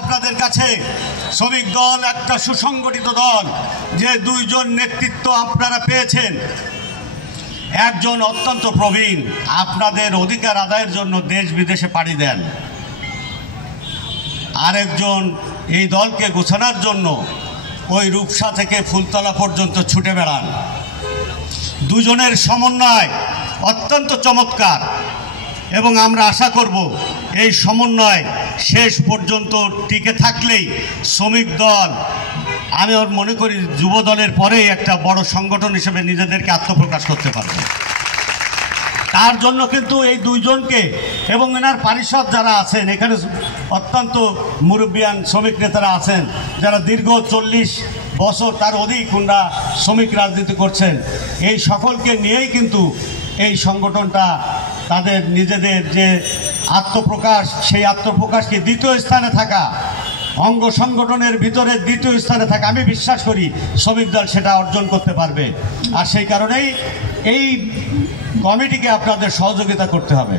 আপনাদের কাছে শ্রমিক দল একটা সুসংগঠিত দল, যে দুইজন নেতৃত্ব আপনারা পেয়েছেন। একজন অত্যন্ত প্রবীণ, আপনাদের অধিকার আদায়ের জন্য দেশ বিদেশে পাড়ি দেন, আরেকজন এই দলকে গোছানোর জন্য ওই রূপসা থেকে ফুলতলা পর্যন্ত ছুটে বেড়ান। দুজনের সমন্বয় অত্যন্ত চমৎকার এবং আমরা আশা করব এই সমন্বয় শেষ পর্যন্ত টিকে থাকলেই শ্রমিক দল, আমি মনে করি যুব দলের পরেই একটা বড় সংগঠন হিসেবে নিজেদেরকে আত্মপ্রকাশ করতে পারবে। তার জন্য কিন্তু এই দুইজনকে এবং এনার পারিষদ যারা আছেন, এখানে অত্যন্ত মুরব্বিয়ান শ্রমিক নেতারা আছেন যারা দীর্ঘ 40 বছর তার অধিক ওনারা শ্রমিক রাজনীতি করছেন, এই সকলকে নিয়েই কিন্তু এই সংগঠনটা তাদের নিজেদের যে আত্মপ্রকাশ, সেই আত্মপ্রকাশকে দ্বিতীয় স্থানে থাকা, অঙ্গ সংগঠনের ভিতরে দ্বিতীয় স্থানে থাকা, আমি বিশ্বাস করি শ্রমিক দল সেটা অর্জন করতে পারবে। আর সেই কারণেই এই কমিটিকে আপনাদের সহযোগিতা করতে হবে।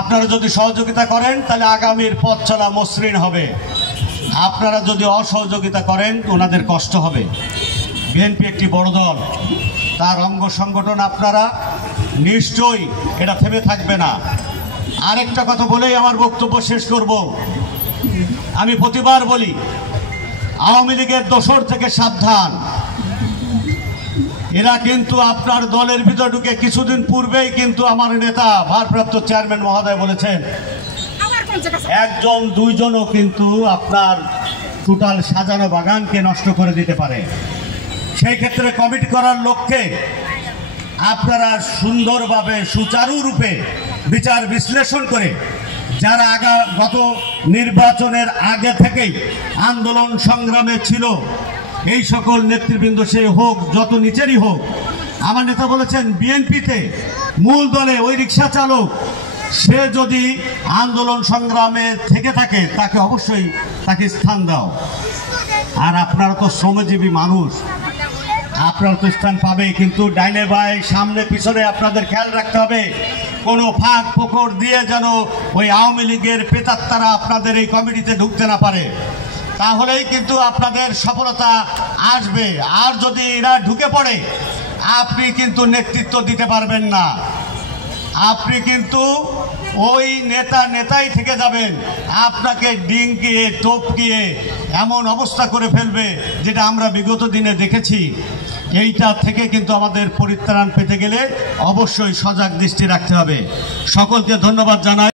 আপনারা যদি সহযোগিতা করেন তাহলে আগামীর পথ চলা মসৃণ হবে। আপনারা যদি অসহযোগিতা করেন ওনাদের কষ্ট হবে। বিএনপি একটি বড় দল, তার অঙ্গ সংগঠন আপনারা, নিশ্চয়ই এটা থেমে থাকবে না। আরেকটা কথা বলেই আমার বক্তব্য শেষ করব। আমি প্রতিবার বলি, আওয়ামী লীগের দোসর থেকে সাবধান। এরা কিন্তু আপনার দলের ভিতর ঢুকে কিছুদিন পূর্বেই কিন্তু আমার নেতা ভারপ্রাপ্ত চেয়ারম্যান মহোদয় বলেছেন, একজন দুইজনও কিন্তু আপনার টোটাল সাজানো বাগানকে নষ্ট করে দিতে পারে। সেই ক্ষেত্রে কমিটি করার লক্ষ্যে আপনারা সুন্দরভাবে সুচারুরূপে বিচার বিশ্লেষণ করে, যারা গত নির্বাচনের আগে থেকেই আন্দোলন সংগ্রামে ছিল, এই সকল নেতৃবৃন্দ, সে হোক যত নিচেরই হোক, আমার নেতা বলেছেন বিএনপিতে মূল দলে ওই রিক্সা চালক, সে যদি আন্দোলন সংগ্রামে থেকে থাকে তাকে অবশ্যই তাকে স্থান দাও। আর আপনারা তো শ্রমজীবী মানুষ, আপনারা তো স্থান পাবে, কিন্তু ডাইনে বাই সামনে পিছনে আপনাদের খেয়াল রাখতে হবে কোনো ফাঁক ফোকর দিয়ে যেন ওই আওয়ামী লীগের প্রেতাত্মারা আপনাদের এই কমিটিতে ঢুকতে না পারে। তাহলেই কিন্তু আপনাদের সফলতা আসবে। আর যদি এরা ঢুকে পড়ে, আপনি কিন্তু নেতৃত্ব দিতে পারবেন না। আপনি কিন্তু ওই নেতাই থেকে যাবেন, আপনাকে ডিঙ্গিয়ে টপকিয়ে এমন অবস্থা করে ফেলবে যেটা আমরা বিগত দিনে দেখেছি। এইটা থেকে কিন্তু আমাদের পরিত্রাণ পেতে গেলে অবশ্যই সজাগ দৃষ্টি রাখতে হবে। সকলকে ধন্যবাদ জানাই।